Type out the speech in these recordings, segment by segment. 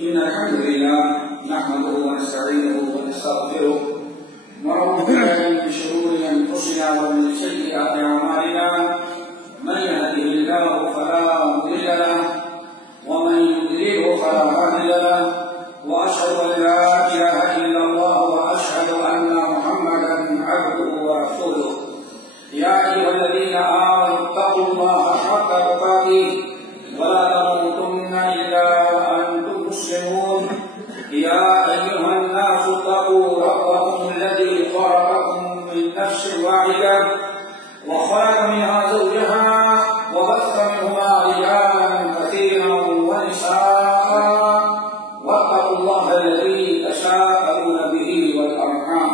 إن الحمد لله نحمده ونستعينه ونستغفره ونعوذ بالله من شرور أنفسنا ومن سيئات أعمالنا من يهده الله فلا مضل له ومن يضلله فلا هادي له وأشهد أن لا إله إلا الله وأشهد أن محمدا عبده ورسوله يا أيها الذين آمنوا اتقوا الله حق تقاته ولا تموتن إلا وأنتم مسلمون يا أيها الناس اتقوا ربكم الذي خلقكم من نفس واحدة وخلق منها زوجها وبث منهما رجالا كثيرا ونساء واتقوا الله الذي تساءلون به والأرحام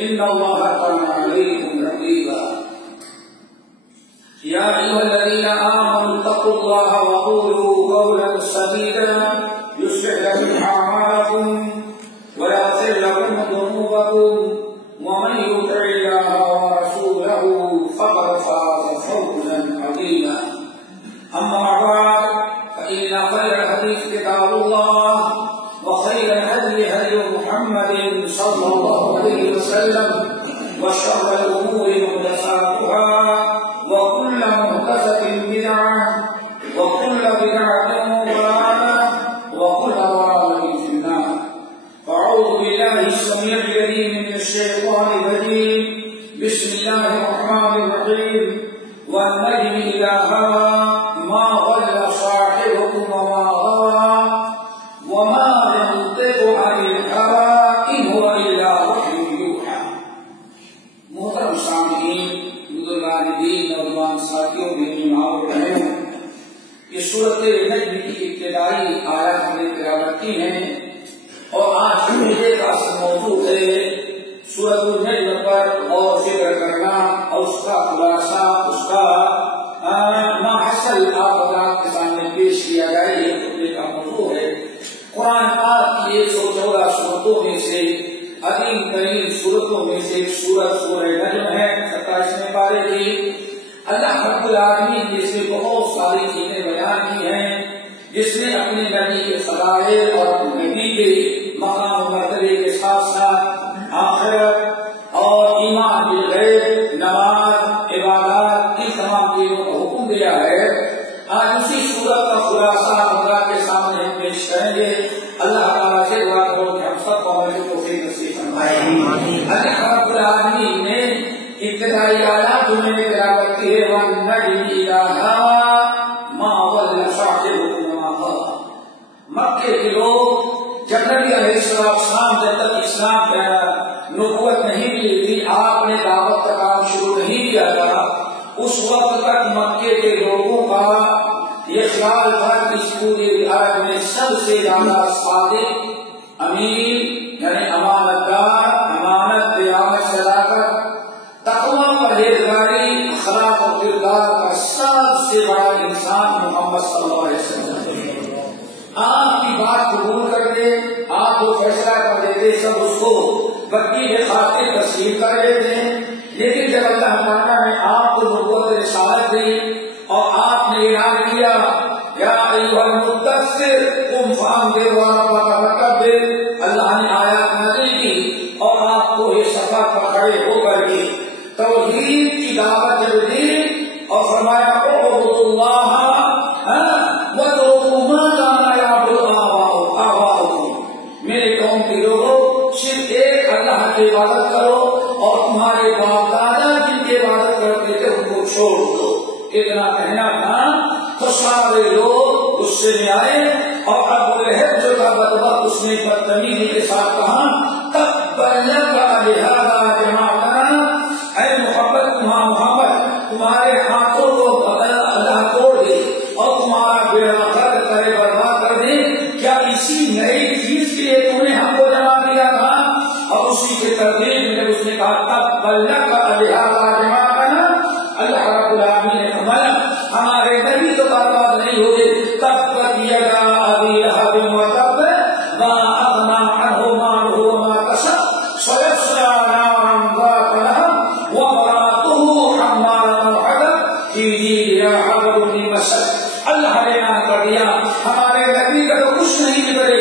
إن الله كان عليكم رقيبا يا أيها الذين آمنوا اتقوا الله وقولوا قولا سديدا يصلح لكم أعمالكم ويغفر لكم ذنوبكم ومن يطع الله ورسوله فقد فاز فوزا عظيما أما بعد فإن خير الحديث كتاب الله وخير الهدي هدي محمد صلى الله عليه وسلم وشر الأمور محدثاتها وكل محدثة بدعة وكل بدعة ضلالة وكل ضلالة في النار أعوذ بالله السميع العليم من الشيطان الرجيم بسم الله الرحمن الرحيم والنجم إذا هوى ما ضل صاحبكم وما غوى وما ينطق عن الهوى إن هو إلا وحي يوحى. محترم سامعین، بزرگان دین، نوجوان ساتھیوں، میری ماں اور بہنوں، یہ سورۃ نجم کی ابتدائی آیات ہم نے تلاوت کی ہیں اور آج مجھے کا موضوع ہے سورۃ النجم پر غور و فکر کرنا اور اس کا خلاصہ، اس کا ماحصل آپ حضرات کے سامنے پیش کیا جائے. یہ خطبے کا موضوع ہے. قرآن پاک کی 114 سورتوں میں سے عظیم ترین سورتوں میں سے ایک سورت سورہ نجم ہے. 27 پارے کی. اللہ رب العالمین نے اس میں بہت ساری چیزیں بیان کی ہیں جس نے اپنے نبی کے فضائل اور نبی کے مقام و مرتبے کے ساتھ ساتھ آخرت اور ایمان بالغیب، نماز، عبادات، ان تمام چیزوں کا حکم دیا ہے. آج اسی سورت کا خلاصہ اللہ کے سامنے ہم پیش کریں گے. اللہ تعالیٰ سے دعا کرو کہ ہم سب کو عمل کی توفیق نصیب فرمائے. اللہ رب العالمین نے ابتدائی آیات جو میں نے تلاوت کی ہے وَالنَّجْمِ إِذَا هَوَى مَا ضَلَّ صَاحِبُكُمْ وَمَا غَوَى. مکے کے لوگ جب نبی علیہ السلام جب تک اسلام نبوت نہیں ملی تھی، آپ نے دعوت کا کام شروع نہیں کیا تھا، اس وقت تک مکے کے لوگوں کا یہ خیال تھا کہ اس پورے عرب میں سب سے زیادہ صادق، امین یعنی امانت دار، امانت، دیانت، صداقت، تقویٰ، پرہیزگاری، اخلاق اور کردار کا سب سے بڑا انسان محمد صلی اللہ علیہ وسلم. آپ کی بات قبول کرتے، آپ جو فیصلہ کر دیتے سب اس کو بکی کے خاطر تسلیم کر لیتے ہیں. لیکن جب اللہ تعالیٰ نے آپ کو نبوت رسالت دی اور آپ نے اعلان کیا یا ایھا المدثر قم فانذر وربک فکبر، اللہ نے آیات نازل کی اور آپ کو یہ صفحہ پر کھڑے ہو کر کے توحید کی دعوت جب دی اور فرمایا اعبدوا اللہ واترکوا ما کان یعبد آباؤکم. میرے قوم کے لوگوں، صرف ایک اللہ کی عبادت کرو اور تمہارے باپ دادا جن کی عبادت کرتے تھے ان کو چھوڑ دو. اتنا کہنا تھا تو سارے لوگ غصے میں آئے اور ابو لہب جو تھا بدبخت، اس نے بدتمیزی کے ساتھ کہا تبت لک لہذا جمعتنا، اے محمد تمہارے ہاتھوں کو اللہ توڑ دے اور تمہارا بیڑا غرق کرے، برباد کر دے. کیا اسی نئی چیز کے لیے تم نے ہم کو جمع کیا تھا؟ اور اسی کے ترتیب میں جب اس نے کہا تبت لک لہذا جمعتنا، اللہ رب العالمین نے فرمایا ہمارے نبی تو برباد نہیں ہوگے. تبت یدا ابی لہب وتب ما اغنی عنہ مالہ وما کسب سیصلی نارا ذات لہب وامرأتہ حمالۃ الحطب فی جیدہا حبل من مسد. اللہ نے اعلان کر دیا ہمارے نبی کا تو کچھ نہیں بگڑے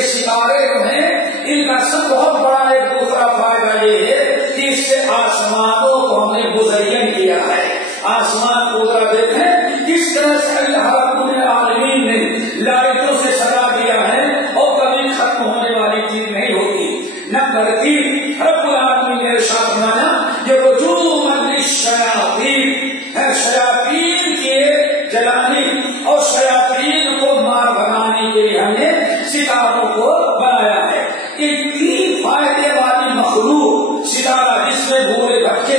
یہ ستارے جو ہیں ان کا سب بہت بڑا ایک دوسرا فائدہ یہ ہے کہ اس سے آسمانوں کو ہم نے مزین کیا ہے. آسمان کو ذرا دیکھیں کس طرح سے اللہ رب العالمین نے لائٹوں سے سجا دیا ہے اور کبھی ختم ہونے والی چیز نہیں ہوتی. نمبر 3 رب العالمین نے ارشاد فرمایا یہ رجوما للشیاطین ہے، شیاطین کے جلانے اور شیاطین کو مار بنانے کے لیے ہم نے ستاروں کو بنایا ہے. یہ 3 فائدے والی مخلوق ستارہ جس میں بوڑھے بچے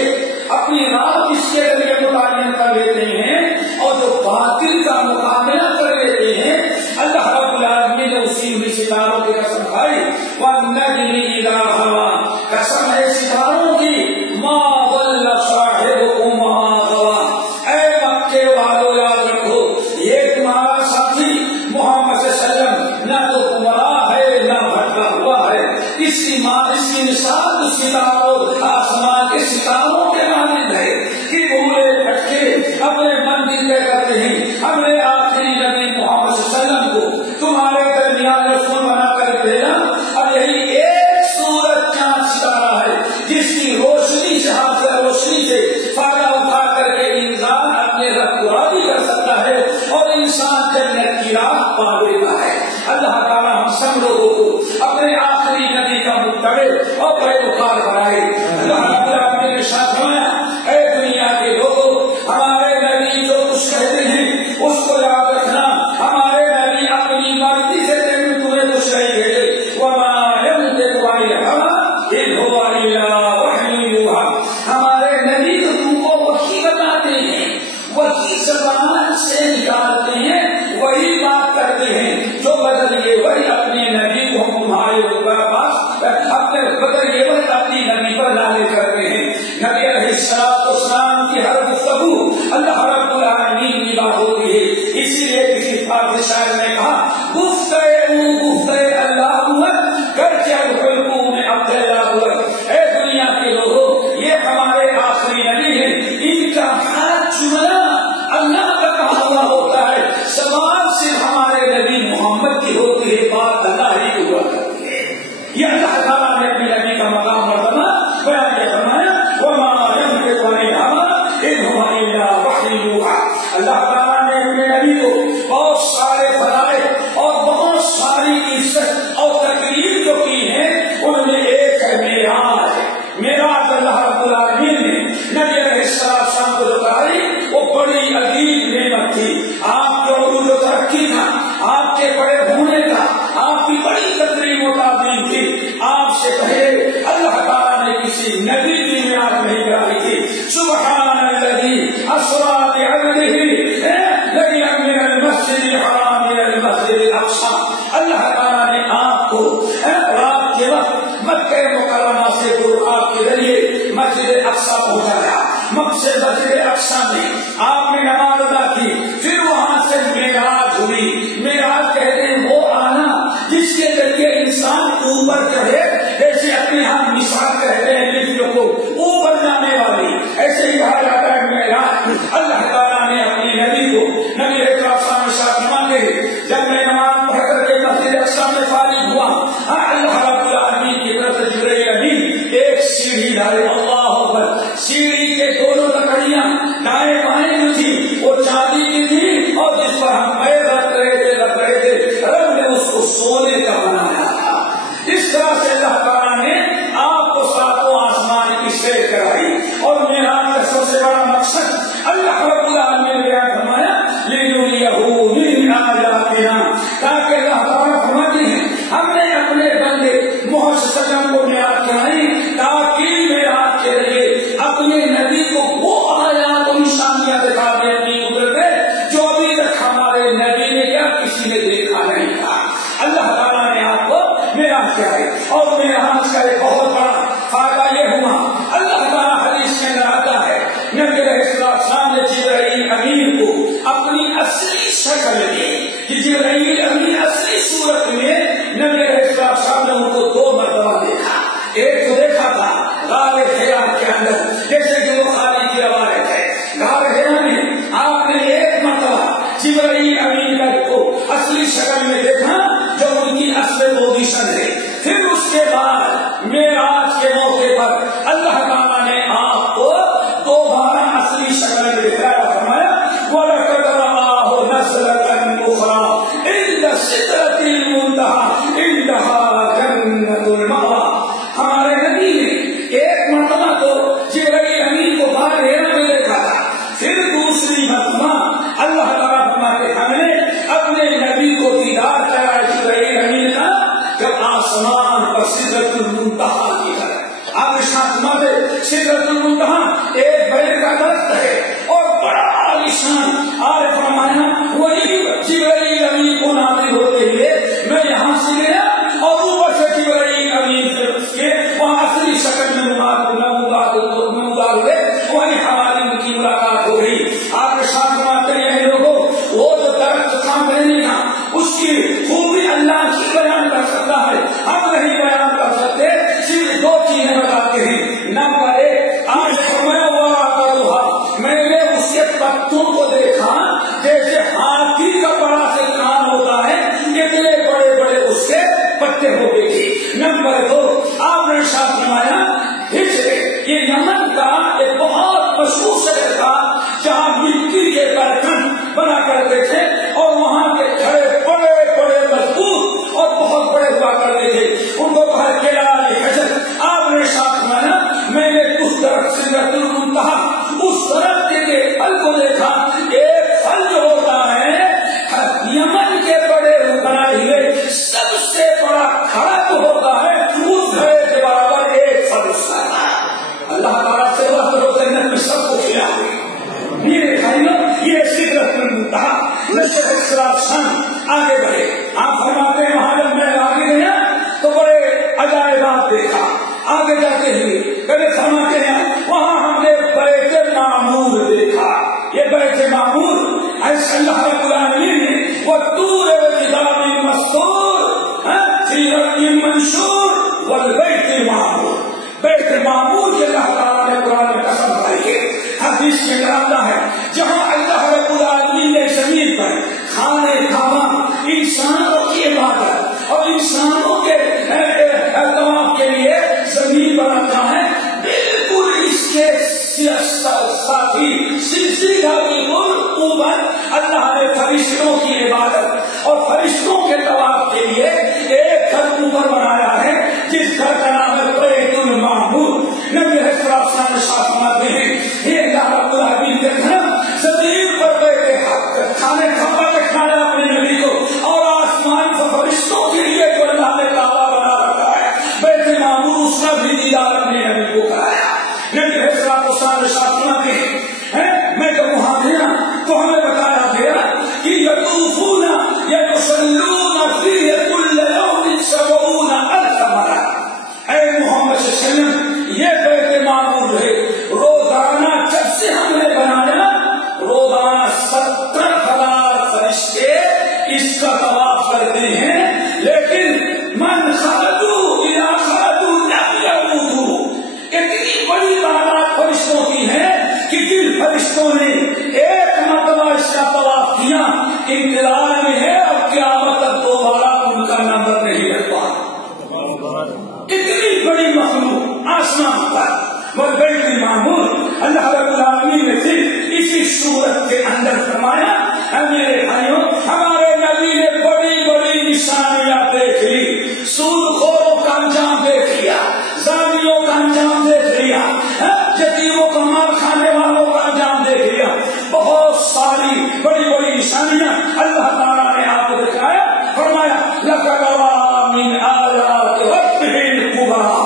اپنی رات اس کے ذریعے متعین کر لیتے ہیں اور جو باطل کا مقابلہ کر لیتے ہیں اللہ رب العالمین نے اسی میں ستاروں کی قسم کھائی. والنجم اذا هوى، قسم ہے ستاروں کی، ما ضل صاحبكم وما غوى. اے مکے والو یاد رکھو یہ تمہارا ساتھی محمد صلی اللہ علیہ وسلم نہ تو گمراہ ہے نہ بھٹکا ہوا ہے. اس کی مثال ستاروں آسمان کے ستاروں کے مانند ہے کہ بھولے بھٹکے اپنے منزل طے کرتے ہیں. ہمیں آخری نبی محمد صلی اللہ علیہ وسلم کو تمہارے درمیان رسول بنا کر بھیجا اور یہی ایک سورج چاند ستارہ ہے جس کی روشنی سے حاصل روشنی سے فائدہ اٹھا کر کے انسان اپنے رب کو راضی کر سکتا ہے اور انسان جنت کی راہ پا لیتا ہے. اللہ تعالیٰ ہم سب لوگوں کو اپنے آخری نبی کا متبع اور پیروکار بنائے. اللہ رب العالمین نے ساتھ فرمایا اے دنیا کے لوگوں ہمارے نبی جو کچھ کہتے ہیں اس کو یاد رکھنا. ہمارے نبی اپنی مرضی سے تمہیں کچھ نہیں کہتے. وما ينطق عن الهوى ان هو الا وحی یوحى. ہمارے نبی تو تم کو وحی بتاتے ہیں، وحی زبان سے نکالتے ہیں، وہی بات کرتے ہیں. جو بدلیے وہی اپنے نبی کو تمہارے پاس اپنے بدلیے وہی اپنی نبی پر نازل کرتے ہیں. نبی علیہ السلام کی ہر گفتگو اللہ رب العالمین کی بات ہوتی ہے. اسی لیے کسی فارسی شاعر نے کہا گفتگو اللہ گرچہ حلقوں میں عبداللہ. اے دنیا کے لوگوں یہ ہمارے آخری نبی ہیں، ان کا ہاتھ چومنا اللہ کا کہا ہوا ہوتا ہے. سوال صرف ہمارے نبی محمد کی ہوتی ہے، بات اللہ ہی کی ہوا کرتی ہے. یہ اللہ تعالیٰ نے اپنے نبی کا مقام مرتبہ بیان کیا فرمایا وما ينطق عن الهوى ان هو الا وحی یوحى. اللہ تعالیٰ نے اپنے نبی کو بہت سارے فرائض اور بہت ساری عزت اور تقریر جو کی ہے ان میں ایک ہے معراج. معراج اللہ رب العالمین نے نبی علیہ السلام کو جو کرائی وہ بڑی عظیم نعمت تھی. آپ کے عروج و ترقی کا، آپ کے بڑے ہونے کا، آپ کی بڑی تقریم و تعظیم تھی. آپ سے پہلے اللہ تعالیٰ نے کسی نبی کی معراج نہیں کرائی تھی. سبحان الذی اسریٰ بعبدہ لیلا من المسجد الحرام الى المسجد الاقصی. اللہ تعالیٰ نے آپ کو رات کے وقت مکہ مکرمہ سے آپ کے ذریعے مسجد اقصی پہنچایا. مسجد اقصی میں آپ نے نماز ادا کی، پھر وہاں سے معراج ہوئی. معراج کہتے ہیں وہ آنا جس کے ذریعے انسان اوپر چڑھے. ایسے اپنے ہم مثال کہتے ہیں لفٹ کو اوپر جانے والی، ایسے ہی کہا جاتا ہے معراج. اللہ تعالیٰ نے اپنے نبی کو نبی اکرم کے ساتھ مانگے. جب میں نماز پڑھ کر کے مسجد اقصی میں فارغ ہوا، اللہ رب العالمین کی طرف سے جبرائیل امین ایک سیڑھی ڈالے. اللہ اکبر. سیڑھی کے دونوں لکڑیاں دائیں بائیں جو تھی وہ چاندی کی تھی اور جس پر ہم پیر رکھ رہے تھے رب نے اس کو سونے کا بنایا تھا. اس طرح سے اللہ تعالیٰ نے آپ کو ساتوں آسمان کی سیر کرائی. اور معراج کا سب سے بڑا مقصد اللہ رب العالمین نے بیان فرمایا لِنُرِيَهُ مِنْ آیَاتِنَا، تاکہ اللہ تعالیٰ فرماتے ہیں ہم نے اپنے بندے محمد صلی اللہ علیہ وسلم کو معراج کرائی تاکہ معراج کے ذریعے اپنے نبی کو وہ آیات و نشانیاں دکھا دیں اپنی قدرت میں جو ابھی تک ہمارے نبی نے یا کسی نے دیکھا نہیں تھا. اللہ تعالیٰ نے آپ کو معراج کرائی. اور معراج کا ایک بہت بڑا فائدہ یہ ہوا اللہ تعالیٰ حدیث کے اندر آتا ہے نبی علیہ السلام نے جبرائیل امین کو اپنی اصلی شکل میں کہ جبرائیل امین اصلی صورت میں نبی علیہ السلام نے ان کو 2 مرتبہ دیکھا. ایک تو دیکھا تھا غار حرا کے اندر، جیسے کہ وہ خالی کی روایت ہے. غار حرا میں آپ نے ایک مرتبہ جبرائیل امین کو اصلی شکل میں دیکھا جو ان کی اصل آسمان پر سدرۃ المنتہا کی ہے. آپ اس میں سدرۃ المنتہا ایک بیل کا درخت ہے اور بڑا عالیشان. اور فرمایا وہی جبرائیل امین کو نازل ہوتے ہوئے میں یہاں سے گیا اور اوپر سے جبرائیل امین کے وہاں اصلی شکل میں مدار ہوئے وہی ہماری کی ملاقات ہو گئی. آپ کے ساتھ فرماتے ہیں لوگوں وہ جو درخت سامنے نہیں تھا اس کی خوبی اللہ کی بیان کر سکتا ہے, ہم نہیں بیان کر سکتے. صرف دو چیزیں بتاتے ہیں. نمبر ایک, آج فرمایا ہوا کرا میں نے اس کے پتوں کو دیکھا جیسے ہاتھی کا بڑا سے کان ہوتا ہے اتنے بڑے بڑے اس کے پتے ہو گئے تھے. نمبر دو, آپ نے ساتھ فرمایا ہجر, یہ یمن کا ایک بہت مشہور شہر تھا جہاں مٹی کے برتن بنا کرتے تھے اور وہاں کے گھڑے بڑے بڑے مضبوط اور بہت بڑے ہوا کرتے تھے. ان کو کہا کلال حجر. آپ نے ساتھ فرمایا میں نے اس درخت سدرۃ المنتہا اس درخت کے پھل کو دیکھا. ایک پھل جو ہوتا ہے یمن کے بڑے بنائے ہوئے سب سے بڑا کھڑا جو ہوتا ہے اس گھڑے کے برابر ایک پھل اس کا ہے. اللہ تعالیٰ سے جنت میں سب کو کھلا ہوئی. میرے بھائیوں یہ سدرۃ المنتہا آگے بڑھے. آپ فرماتے ہیں وہاں جب میں آگے گیا تو بڑے عجائبات دیکھا. آگے جاتے ہوئے کبھی فرماتے ہیں وہاں ہم نے بیت معمور دیکھا. یہ بیت معمور ایسا اللہ رب العالمین نے وہ طور و کتاب مستور فی رق منشور والبیت المعمور. بیت معمور کے اللہ تعالیٰ نے قرآن میں قسم کھائی ہے. حدیث کے کراتا ہے جہاں اللہ رب العالمین نے زمین پر کھانے کھانا انسانوں کی عبادت اور انسانوں کے طواف کے لیے زمین بناتا ہے. بالکل اس کے ساتھی سلسلہ بالکل اوپر اللہ نے فرشتوں کی عبادت اور فرشتوں کے طواف کے لیے ایک گھر اوپر بنایا ہے جس گھر کا نام ہے بیت المعمور. نبی السلام نے ساتھ فرماتے ہیں یہ اللہ رب العالمین کے گھر زمین پر بیٹھے کھانے کھانا اپنے نبی کو اور آسمان پر فرشتوں کے لیے جو اللہ نے کعبہ بنا رکھا ہے بیت معمور اس کا بھی دیدار اپنے نبی کو کرایا. نبی السلام نے ساتھ فرماتے ہیں میں جب وہاں گیا تو ہمیں بتایا گیا کہ یطوفون یصلون فیہ کل یوم 70,000 مرہ. اے محمد صلی اللہ علیہ وسلم یہ بیت معمور ہے روزانہ جب سے ہم نے بنایا روزانہ 70,000 فرشتے اس کا طواف کرتے ہیں. لیکن من خرجوا اذا خرجوا لم يموتوا. اتنی بڑی تعداد فرشتوں کی ہے کہ جن فرشتوں نے ایک مرتبہ اس کا طواف کیا انتظار میں ہے اور قیامت تک دوبارہ ان کا نمبر نہیں رکھا. اتنی بڑی مخلوق آسمان پر وہ بیت المعمور اللہ رب العالمین نے صرف اسی صورت کے اندر فرمایا. میرے بھائیوں ہمارے نبی نے بڑی بڑی نشانیاں دیکھ لی. سود خوروں کا انجام دیکھ لیا, زانیوں کا انجام دیکھ لیا, یتیموں کا مال کھانے والوں کا انجام دیکھ لیا. بہت ساری بڑی بڑی نشانیاں اللہ تعالیٰ نے آپ کو دکھایا. فرمایا لقد رأى من آیات ربہ الکبریٰ.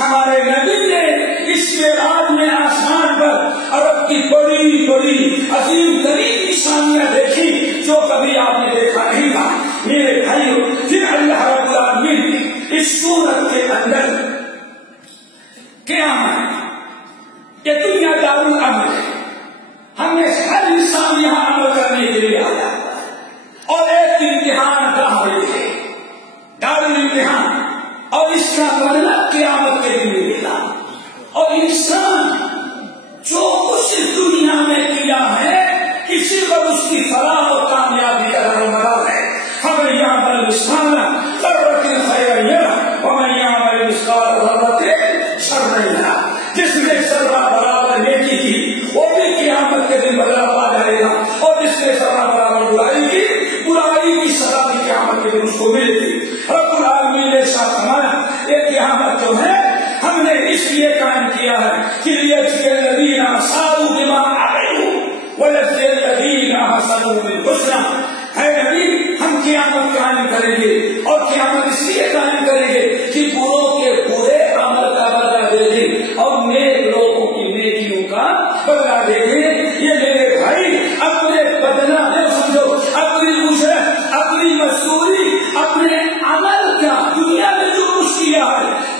ہمارے نبی نے اس معراج میں آسمان پر عرب کی بڑی بڑی عظیم ترین نشانیاں دیکھی جو کبھی آپ نے دیکھا نہیں تھا. میرے بھائیوں پھر اللہ رب العالمین نے اس سورت کے اندر قیامت یہ دنیا دارالعمل ہے. ہم نے ہر انسان یہاں عمل کرنے کے لیے آیا اور ایک امتحان گاہ ہے دارالامتحان اور اس کا بدلہ قیامت کے دن ملے گا. اور انسان جو کچھ دنیا میں کیا ہے اسی پر اس کی فلاح اور کامیابی کا درمدار ہے. ہمیں یعمل مثقال ذرۃ خیرا یرہ ومن یعمل مثقال ذرۃ شرا یرہ. جس نے ذرہ برابر نیکی کی وہ بھی قیامت کے دن بدلہ پا جائے گا اور جس نے ذرہ برابر برائی کی سزا بھی قیامت کے دن اس کو ملے گی. رب العالمین نے ساتھ فرمایا یہ قیامت جو ہے ہم نے اس لیے قائم کیا ہے کہ لیجزی الذین اساءوا بما عملوا ویجزی الذین احسنوا بالحسنى. ہے نبی ہم قیامت قائم کریں گے اور قیامت اس لیے قائم کریں گے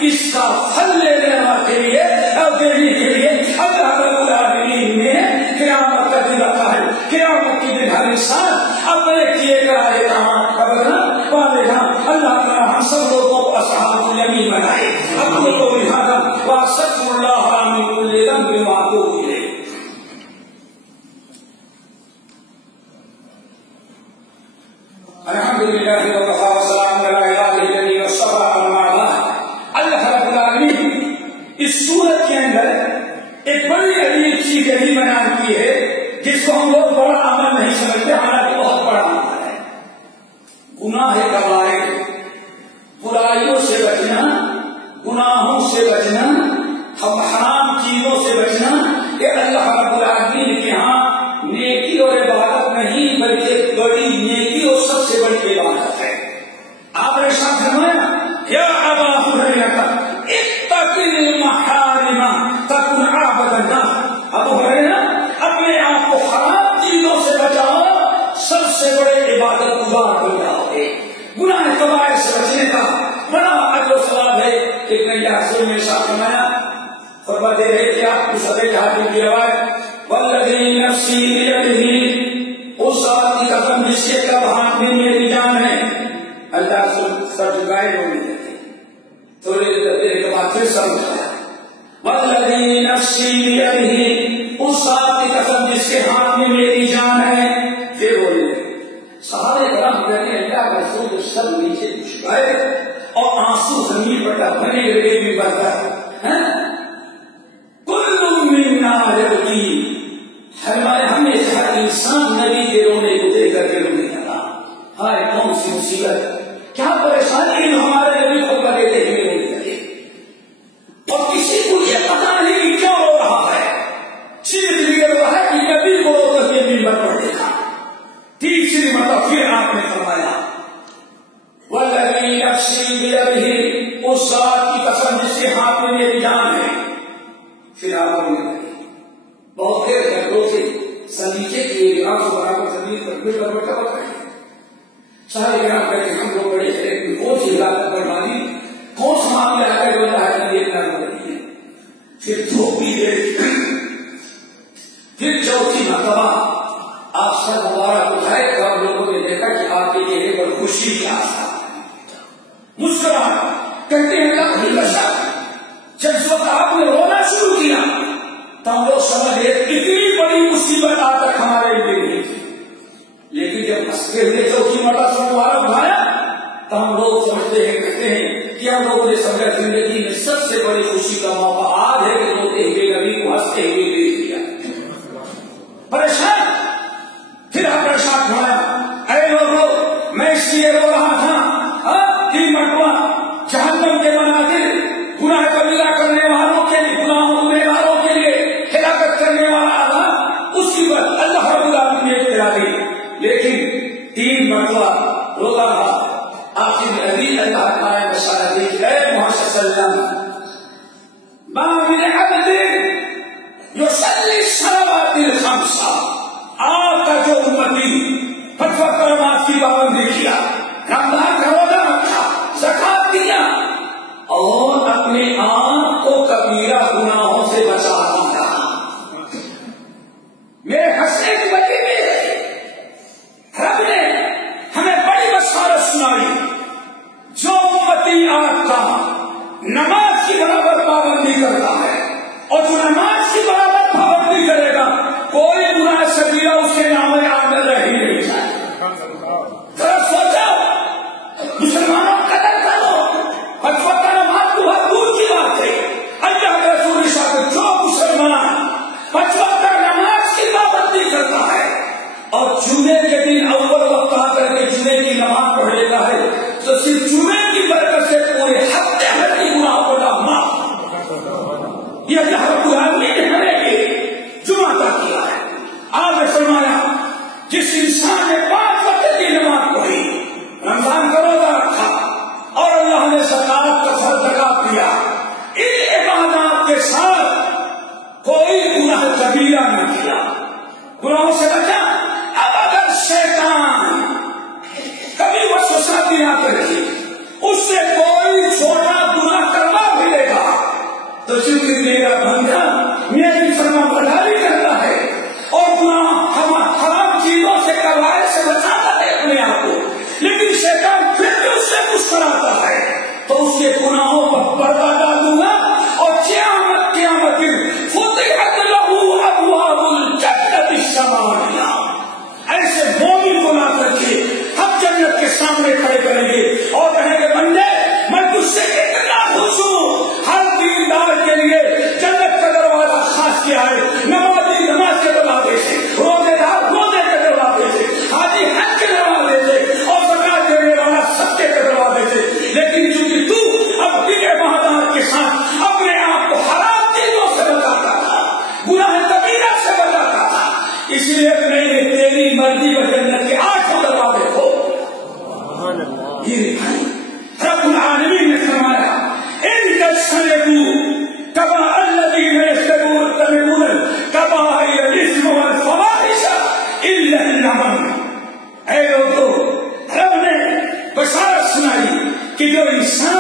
اس کا پھل لینے کے لیے اور دینے کے لیے اللہ رب العالمین نے قیامت کا دن رکھا ہے. قیامت کے دن ہر انسان اپنے کیے کرائے اعمال کا بدلہ پائے گا. اللہ تعالی ہم سب لوگوں کو اصحاب الیمین بنائے. اقول قولی ھذا واستغفر اللہ من کل ذنب واتوب الیہ. الحمدللہ وکفی وسلام علی عبادہ الذین اصطفی اما بعد. اللہ رب العالمین اس سورت کے اندر ایک بڑی عجیب چیز یہی بیان کی ہے جس کو ہم لوگ بڑا عمل نہیں سمجھتے، حالانکہ بہت بڑا عمل ہے. گناہ کبائر، برائیوں سے بچنا، گناہوں سے بچنا، حرام چیزوں سے بچنا، یہ اللہ رب العالمین کے ہاں نیکی اور عبادت نہیں بلکہ بڑی نیکی اور سب سے بڑی عبادت ہے. آپ نے ساتھ فرمایا یا ابا ہریرہ اتق المحارم تکن عبد الناس. ابو ہریرہ اپنے آپ کو حرام چیزوں سے بچاؤ، سب سے بڑے عبادت گزار بن جاؤ گے. گناہ کبائر سے بچنے کا بڑا اجر و ثواب ہے. ایک نئی حاصل میں ساتھ فرمایا فرماتے رہے کہ آپ کی سبھی جہاں کی روایت والذی نفسی بیدہ، اس ذات کی قسم جس کے کب ہاتھ میں میری جان ہے. اللہ سر جھکائے ہوئے تھے، تھوڑے دیر کے بعد پھر سمجھایا والذی نفسی بیدہ، اس ذات کی قسم جس کے ہاتھ میں میری جان ہے. پھر بولے صحابہ کرام کہتے ہیں اللہ کا رسول سب نیچے جھکائے اور آنسو زمین پر ٹپکنے لگے بھی بڑھتا ہے. کل منا یبکی، ہمارے ہمیشہ ہر انسان نبی کے رونے کو دیکھ کر کے رونے لگا. ہائے کون سی مصیبت، کیا پریشانی ہمارے نبی کو کرے دیکھنے رونے لگے. اور کسی کو یہ پتا نہیں کہ کیوں رو رہا ہے، صرف یہ رو رہا ہے کہ نبی کو رو کر کے منبر پر دیکھا. تیسری مرتبہ پھر آپ نے فرمایا والذی نفسی بیدہ، اس ذات کی قسم جس کے ہاتھ میں میری جان ہے. پھر آپ نے بہت دیر تک روتے سلیقے کیے، آپ سے برابر زمین پر پھر پر بیٹھا ہوا ہے. سارے گرام کہتے ہم لوگ بڑے ہیں، کون سی ہلاکت بڑھوانی، کون سا معاملہ آ کر بولتا ہے کہ یہ کرنا نہیں ہے. پھر دھوپی دے، پھر چوتھی مرتبہ آپ سر مبارک اٹھائے تو آپ لوگوں نے دیکھا کہ آپ کے چہرے پر خوشی کا آثار، مسکراہٹ. کہتے ہیں اللہ نہیں بچا. جب اس وقت آپ نے رونا شروع کیا تو ہم لوگ سمجھ گئے اتنی بڑی مصیبت آج تک ہمارے لیے نہیں تھی. لیکن جب ہنستے ہوئے چوتھی مرتبہ سر مبارک اٹھایا تو ہم لوگ سمجھتے ہیں، کہتے ہیں کہ ہم لوگوں نے سمجھا زندگی میں سب سے بڑی خوشی کا موقع آج ہے کہ روتے ہوئے نبی کو ہنستے ہوئے دیکھ لیا. پریشان. پھر آپ نے ساتھ بڑھایا اے لوگوں میں اس لیے رو رہا تھا 3 مرتبہ جہنم کے مناظر، گناہ کبیرہ کرنے والوں کے لیے، گناہ ہونے والوں کے لیے ہلاکت کرنے والا عذاب، اس کی بات اللہ رب العالمین نے کرا دی. لیکن 3 مرتبہ روتا رہا. آخر حدیث اللہ تعالی نے اشارہ دی کہ اے محمد صلی اللہ علیہ وسلم ما من عبد یصلی الصلوات الخمس، آپ کا جو امتی 5 وقت نماز کی پابندی کیا، رمضان کا روزہ رکھا، زکات دیا اور اپنے آپ کو کبیرہ گناہوں سے بچا دیا، میرے ہنسنے کی وجہ میں رب نے ہمیں بڑی بشارت سنائی. جو امتی آپ کا نماز کی برابر پابندی کرتا ہے اور جو نماز کی برابر پابندی کرے گا، کوئی گناہ صغیرہ اس کے نام میں رہ ہی نہیں جائے. ذرا سوچو، مسلمانوں قدر کرو. 5 وقت نماز تو بہت دور کی بات ہے. اللہ کے رسول نے کہا جو مسلمان 5 وقت نماز کی پابندی کرتا ہے اور جمعے کے دن اول وقت آ کر کے جمعے کی نماز پڑھ لیتا ہے تو صرف جمعے کی برکت سے پورے ہفتے بھر کی گناہ کو معاف. یہ اللہ رب العالمین نے ہمیں جمعہ عطا کیا ہے. آپ نے فرمایا جس انسان نے 5 وقت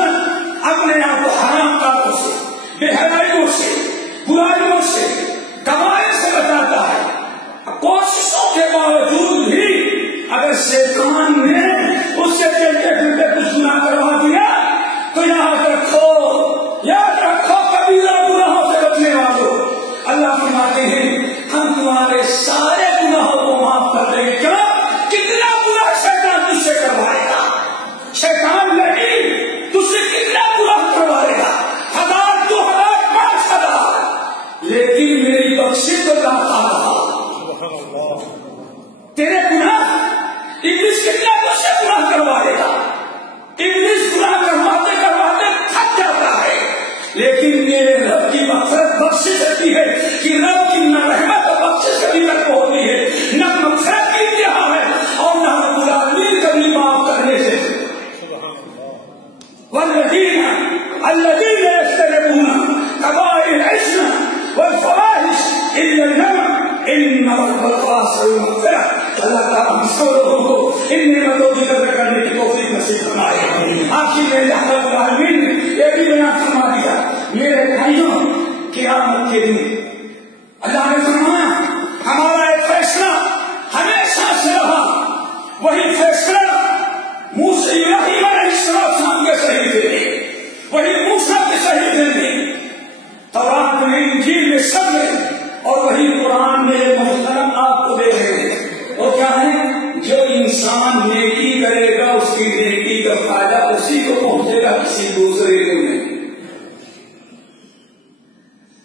انسان اپنے آپ کو حرام کاروں سے، بے حیائیوں سے، برائیوں سے، کمائی سے بچاتا ہے، کوششوں کے باوجود بھی اگر شیطان نے اس سے چلتے پھرتے کچھ گناہ کروا دیا تو یاد رکھو کبیرہ گناہوں سے بچنے والوں، اللہ فرماتے ہیں ہم تمہارے سارے گناہوں کو معاف کر دیں گے۔ کیا کتنا برا شیطان تجھ سے کروائے گا، شیطان نہیں تجھ سے کتنا برا کروائے گا، 1000 2000 5000، لیکن میری بخشش تو لاتا رہا۔ تیرے گناہ ابلیس کتنا تجھ سے گناہ کروائے گا، ابلیس گناہ کرواتے کرواتے تھک جاتا ہے، لیکن میرے رب کی مغفرت بخشش ہوتی ہے کہ رب کی نہ رحمت اور بخشش کبھی تک ہوتی ہے، نہ مغفرت کی انتہا ہے اور نہ رب العالمین کبھی معاف کرنے سے۔ والذین الذین یجتنبون کبائر الإثم والفواحش الا اللمم ان رب الغفور المغفرۃ۔ اللہ تعالیٰ ہم سب لوگوں کو ان نعمتوں کی قدر کرنے کی توفیق نصیب فرمائے۔ آخر میں اللہ رب العالمین نے یہ بھی بیان فرما دیا، میرے بھائیوں قیامت کے دن اللہ نے فرمایا ہمارا ایک فیصلہ ہمیشہ سے رہا، وہی فیصلہ موسیٰ ابراہیم علیہ السلام کے صحیح تھے، وہی موسیٰ کے صحیح تھے، تورات میں انجیل میں سب میں، اور وہی قرآن میں محترم آپ کو دے رہے ہیں۔ وہ کیا ہے؟ جو انسان نیکی کرے گا اس کی نیکی کا فائدہ اسی کو پہنچے گا، کسی دوسرے کو نہیں،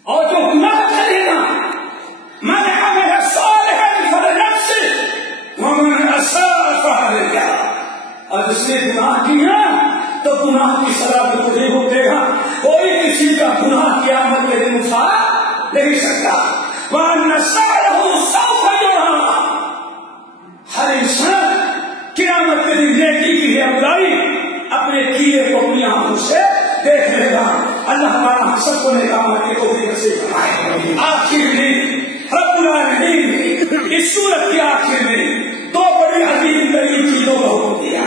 اور جو گناہ کرے گا من عمل صالحا فلنفسه ومن اساء فعليها، اور جس نے گناہ کیا تو گناہ کی سزا بھی تجھے بھگتے گا، کوئی کسی کا گناہ قیامت کے دن اٹھا نہیں سکتا۔ وَأَنَّ سَعْيَهُ سَوْفَ يُرَىٰ، ہر انسان قیامت کے دن نیکی کی ہے برائی اپنے کیے کو اپنی آنکھوں سے دیکھ لے گا۔ اللہ تعالیٰ ہم سب کو نیک اعمال کی توفیق نصیب فرمائے۔ آخر میں رب العالمین نے اس سورت کے آخر میں دو بڑی عظیم ترین چیزوں کا حکم دیا۔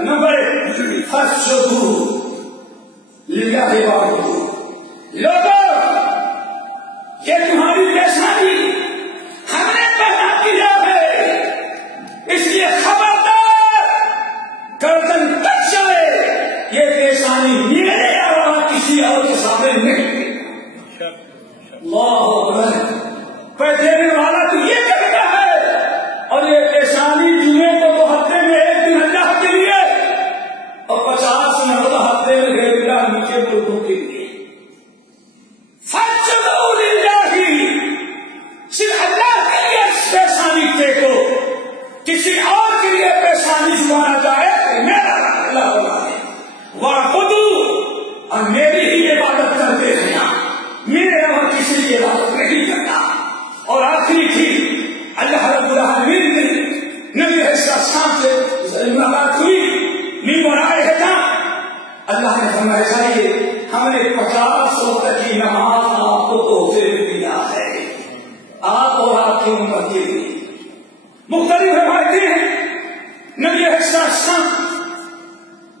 نمبر ایک فاسجدوا للہ واعبدوا، لوگوں یہ تمہاری پیشانی ہم نے پیدا کیا ہے، اس لیے خبردار گردن کٹ جائے، یہ پیشانی میرے علاوہ کسی اور کے سامنے نہیں۔ اللہ اکبر، دینے والا تو یہ کہتا ہے، اور یہ پیشانی جمعے کو تو ہفتے میں ایک دن اللہ کے لیے اور 50 مرتبہ ہفتے میں غیر اللہ نیچے لوگوں کے لیے۔ فاسجدوا للہ، صرف اللہ کے لیے پیشانی ٹیکو، کسی اور کے لیے پیشانی جھکانا چاہے میرا اللہ بنا دے۔ واعبدوا، اور میری ہی عبادت کرتے رہنا، میرے اور کسی کی عبادت نہیں کرنا۔ اور آخری تھی اللہ رب العالمین نے نبی علیہ السلام سے ملاقات ہوئی، ممبر آئے ہیں جہاں اللہ نے فرمایا چاہیے ہم نے 50 وقت کی نماز آپ کو تحفے میں دیا ہے، آپ اور آپ کی امت کے لیے۔ مختلف روایتیں ہیں، نبی علیہ السلام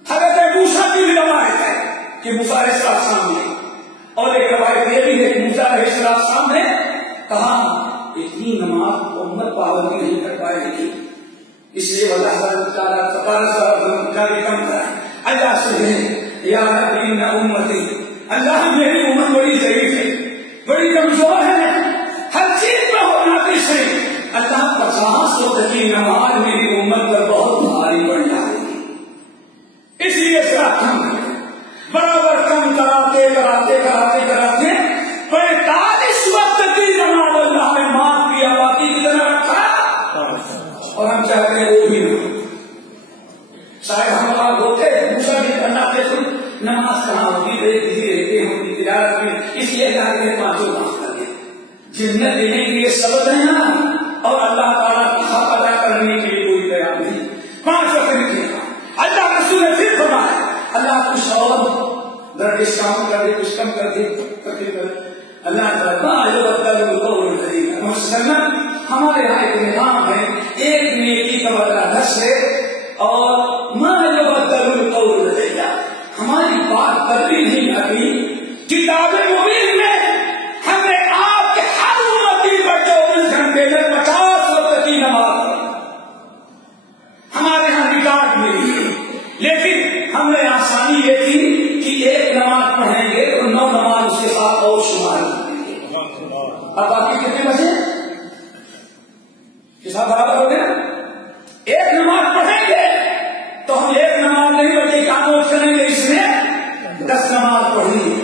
حضرت موسیٰ کی بھی روایت ہے کہ موسیٰ علیہ السلام نے، اور ایک روایت یہ بھی ہے کہ موسیٰ علیہ السلام نے کہا اتنی نماز امت پابندی نہیں کر پائے گی، اس لیے اللہ تعالیٰ کم کرا، اللہ سے یا رب ان امتی، اللہ میری امت بڑی ضعیف ہے، بڑی کمزور ہے، ہر چیز میں ہو ناقص ہے، اللہ 50 وقت کی نماز میری امت پر بہت بھاری پڑ جائے گی، اس لیے ذرا کم ہے۔ برابر کم کراتے کراتے کراتے کراتے 45 وقت کی نماز اللہ نے معاف کیا، باقی کتنا رکھا، اور ہم چاہتے ہیں وہ بھی نہ، شاید ہم آپ ہوتے موسیٰ بھی کرنا تھے، نماز کہاں ہوگی، رہتے ہوگی تجارت میں، اس لیے اللہ نے 5 معاف کر دیا۔ جنت دینے کے لیے سبب ہے نا، اور اللہ تعالیٰ کا حق ادا کرنے کے لیے کوئی تیار نہیں، 5 وقت نہیں کیا۔ اللہ رسول نے پھر فرمایا اللہ کچھ اور ذرا ڈسکاؤنٹ کر دے، کچھ کم کر دے، اللہ تعالیٰ ہمارے یہاں ایک نظام ہے، ایک نیکی کا بدلہ 10 ہے، اور ما یبدل القول لدیہ، تدبیر ابھی کتاب مبین میں ہمیں آپ کے ہر امتی پر 24 گھنٹے میں 50 وقت کی نماز پڑھی. ہمارے یہاں ریکارڈ ملی، لیکن ہم نے آسانی یہ تھی کہ ایک نماز پڑھیں گے تو 9 نماز اس کے ساتھ اور شمار کریں گے. اب باقی کتنے بچے؟ حساب برابر ہو گیا. ایک نماز پڑھیں گے تو ہم ایک نماز نہیں بلکہ کیا نوٹ کریں گے، اس نے 10 نماز پڑھی.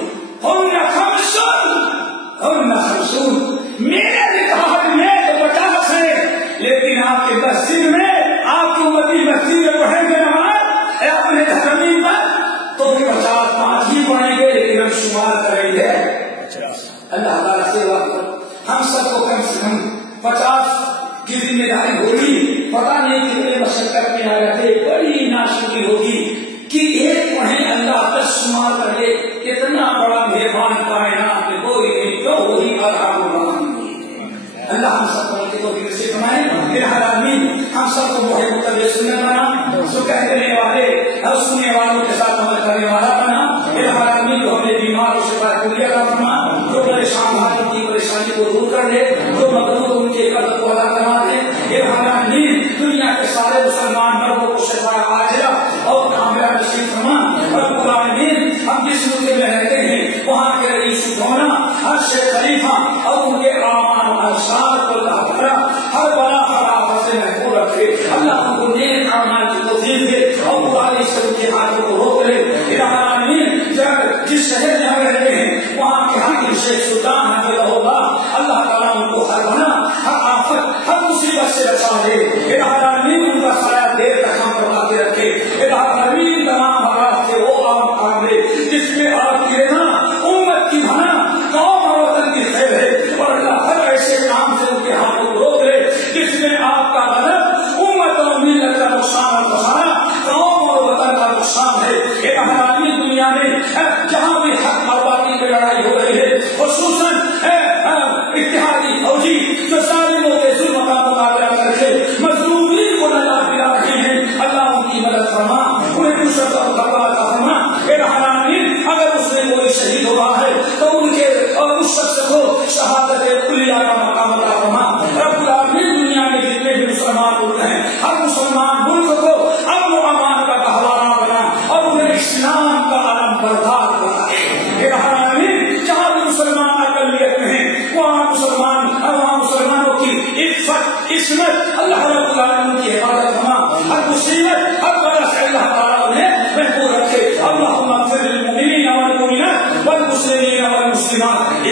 میرے اتحاد میں تو 50 ہے، لیکن آپ کے مسجد میں آپ کی امتی مسجد میں پڑھیں گے نماز اپنے زمین پر تو 50 5 ہی پڑھیں گے، لیکن ہم شمار کریں گے. اللہ تعالیٰ سے ہم سب کو کم سے کم 50 کی ذمہ داری ہوگی. پتا نہیں کتنے مشقت میں آ رہے، بڑی ناشکری ہوگی کہ ایک پڑھیں اللہ 10 شمار کرے. کتنا بڑا مہربان کائنات میں کوئی نہیں تو وہی اللہ ہم سب کو توفیق سے کمائے. ہم سب کو محب متبع سنت بنا، جو کہنے والے اور سننے والوں کے ساتھ عمل کرنے والا بنا. العالمین جو ہمیں بیمار و شفا کلیہ عطا فرما، جو پریشان ہیں ان کی پریشانی کو دور کر دے، جو مغلوب ان کے قرض کو ادا کرا دے. العالمین دنیا کے سارے مسلمان مردوں کو شفا عاجلہ اور کامیاب نصیب فرما. رب العالمین ہم جس ملک میں رہتے ہیں وہاں کے رئیس الدولہ ہر شیخ خلیفہ اور ان کے اعمال و ارشاد کو اللہ تعالیٰ ہر بلا ہر آفت سے محفوظ رکھے. اللہ ان کو نیک اعمال کی توفیق دے اور برائی سے ان کے ہاتھوں کو روک لے. العالمین جس شہر میں ہم رہتے ہیں وہاں کے حاکم شیخ سلطان حفظہ اللہ، اللہ تعالیٰ ان کو ہر بنا ہر آفت ہر مصیبت سے بچا لے. العالمین ان کا سایہ دیر تک ہم پر باقی رکھے. العالمین تمام حالات سے وہ کام لے جس میں آپ کی رضا، امت کی بھنا، قوم اور وطن کی خیر ہے. اور اللہ ہر ایسے کام سے ان کے ہاتھوں کو روک لے جس میں آپ کا غلط، امت اور ملت کا نقصان اور خسارہ، قوم اور وطن کا نقصان ہے. العالمین دنیا میں جہاں بھی حق اور باطل کی لڑائی ہو رہی ہے، خصوصاً اتحادی فوجی جو ظالموں کے ظلم کا مقابلہ کر کے مظلومین کو نجات دلا رہے ہیں، اللہ ان کی مدد فرما، انہیں نصرت اور غلبہ عطا فرما. العالمین اگر اس میں کوئی شہید ہو رہا ہے تو ان کے اور اس شخص کو شہادت کلیہ کا مقام عطا فرما. رب العالمین دنیا میں جتنے بھی مسلمان ملک ہیں ہر مسلمان ملک کو امن و امان کا گہوارہ بنا اور انہیں اسلام کا علم بردار بنا. العالمین جہاں بھی مسلمان اقلیت میں ہیں وہاں مسلمانوں کی عفت عصمت اللہ رب العالمین کی حفاظت فرما. ہر مصیبت ہر بلا سے اللہ تعالیٰ انہیں محفوظ رکھے. اللهم اغفر للمؤمنين والمؤمنات والمسلمين والمسلمات.